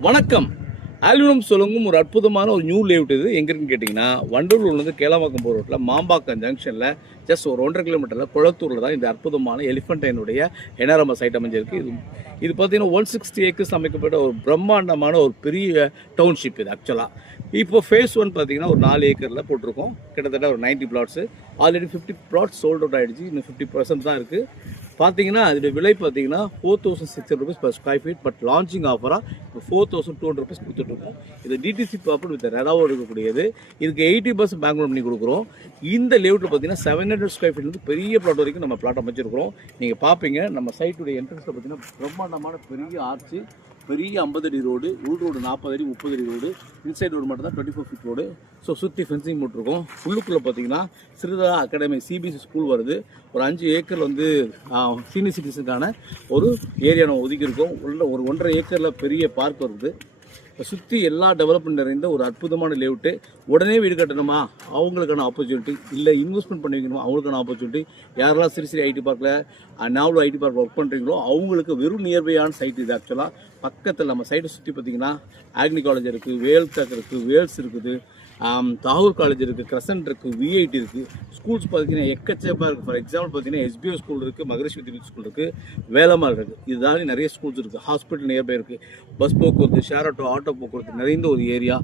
வணக்கம். ஆல்வினம் சொல்லுங்கும் ஒரு அற்புதமான ஒரு நியூ லேஅவுட் இது. எங்க இருக்குன்னு கேட்டிங்கன்னா, வண்டலூர்லேருந்து கேளம்பாக்கம் போகிற ரோட்டில் மாம்பாக்கம் ஜங்ஷனில் ஜஸ்ட் ஒரு 1.5 கிலோமீட்டரில் குளத்தூரில் தான் இந்த அற்புதமான எலிஃபண்டைனுடைய என்ஆர்எம்எஸ் சைட் அமைஞ்சிருக்கு. இது பார்த்தீங்கன்னா 160 ஏக்கர்ஸ் அமைக்கப்பட்ட ஒரு பிரம்மாண்டமான ஒரு பெரிய டவுன்ஷிப் இது ஆக்சுவலாக. இப்போ ஃபேஸ் 1 பார்த்தீங்கன்னா ஒரு 4 ஏக்கரில் போட்டிருக்கோம். கிட்டத்தட்ட ஒரு 90 flats. Already 50 flats sold out ஆகிடுச்சு. இன்னும் 50% தான் இருக்குது. பார்த்தீங்கன்னா அதோடைய விலை பார்த்தீங்கன்னா 4,600 rupees per square feet. But launching ஆஃபராக இப்போ 4,200 rupees கொடுத்துட்ருக்கோம். இது டிடிசி ப்ராப்பர்ட்டி வித் ரெடாவோடு இருக்கக்கூடியது. இதுக்கு 80% பேங்க் லோன் பண்ணி கொடுக்குறோம். இந்த லேஅவுட்டில் பார்த்தீங்கன்னா 700 square feet பெரிய பிளாட் வரைக்கும் நம்ம பிளாட் அமைச்சிருக்கிறோம். நீங்கள் பார்ப்பீங்க நம்ம சைட்டுடைய என்ட்ரன்ஸில் பார்த்தீங்கன்னா பிரம்மாண்டமான பெரிய ஆர்ச்சு, பெரிய 50 அடி ரோடு, உள் ரோடு 40 அடி 30 அடி ரோடு, இன்சைட் ரோடு மட்டும் தான் 24 feet ரோடு. ஸோ சுற்றி ஃபென்சிங் போட்டிருக்கோம். உள்ளுக்குள்ளே பார்த்தீங்கன்னா சிறுதா அகாடமி சிபிஎஸ்சி ஸ்கூல் வருது. ஒரு 5 ஏக்கர் வந்து சீனியர் சிட்டிசனுக்கான ஒரு ஏரியா நம்ம ஒதுக்கியிருக்கோம். ஒரு 1.5 ஏக்கரில் பெரிய பார்க் வருது. சுற்றி எல்லா டெவலப்மெண்ட் நிறைந்த ஒரு அற்புதமான லேஅவுட்டு. உடனே வீடு கட்டணுமா அவங்களுக்கான ஆப்பர்ச்சுனிட்டி, இல்லை இன்வெஸ்ட்மெண்ட் பண்ணி வைக்கணுமா அவங்களுக்கான ஆப்பர்ச்சுனிட்டி. யாரெல்லாம் சிறு ஐடி பார்க்கில் நாவலும் ஐடி பார்க்கில் ஒர்க் பண்ணுறீங்களோ அவங்களுக்கு வெறும் நியர்பையான சைட் இது ஆக்சுவலாக. பக்கத்தில் நம்ம சைட்டை சுற்றி பார்த்தீங்கன்னா ஆக்னி காலேஜ் இருக்குது, வேல்டெக் இருக்குது, வேல்ஸ் இருக்குது, தாகூர் காலேஜ் இருக்குது, கிரசன்ட் இருக்குது, விஐடி இருக்குது. ஸ்கூல்ஸ் பார்த்தீங்கன்னா எக்கச்சக்கமாக இருக்குது. ஃபார் எக்ஸாம்பிள் பார்த்தீங்கன்னா எஸ்பிஓ ஸ்கூல் இருக்குது, மகரிஷி வித்யாலயா ஸ்கூல் இருக்குது, வேலம்மாள் இருக்குது. இதுதான் நிறைய ஸ்கூல்ஸ் இருக்குது. ஹாஸ்பிட்டல் நியர்பை இருக்குது. பஸ் போக்குவரத்து, ஷேர் ஆட்டோ போக்குவரத்து நிறைந்த ஒரு ஏரியா.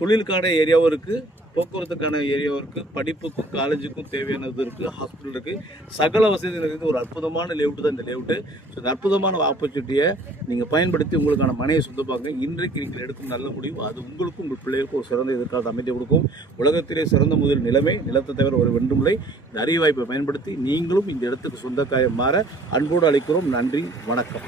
தொழிலுக்கான ஏரியாவும் இருக்குது, போக்குவரத்துக்கான ஏரியாவும் இருக்குது, படிப்புக்கும் காலேஜுக்கும் தேவையானது இருக்குது, ஹாஸ்பிட்டல் இருக்குது. சகல வசதி நிறைந்த ஒரு அற்புதமான லேஅவுட் தான் இந்த லேஅவுட்டு. ஸோ இந்த அற்புதமான ஆப்பர்ச்சுனிட்டியை நீங்கள் பயன்படுத்தி உங்களுக்கான மனையை சொந்தப்பாங்க. இன்றைக்கு நீங்கள் எடுக்கும் நல்ல முடிவு அது உங்களுக்கும் உங்கள் பிள்ளைகளுக்கும் ஒரு சிறந்த எதிர்காலத்தை அமைதி கொடுக்கும். உலகத்திலே சிறந்த முதல் நிலைமை நிலத்தை தவிர ஒரு வென்றுமில்லை. இந்த அரிய வாய்ப்பை பயன்படுத்தி நீங்களும் இந்த இடத்துக்கு சொந்தக்காயம் மாற அன்போடு அழைக்கிறோம். நன்றி, வணக்கம்.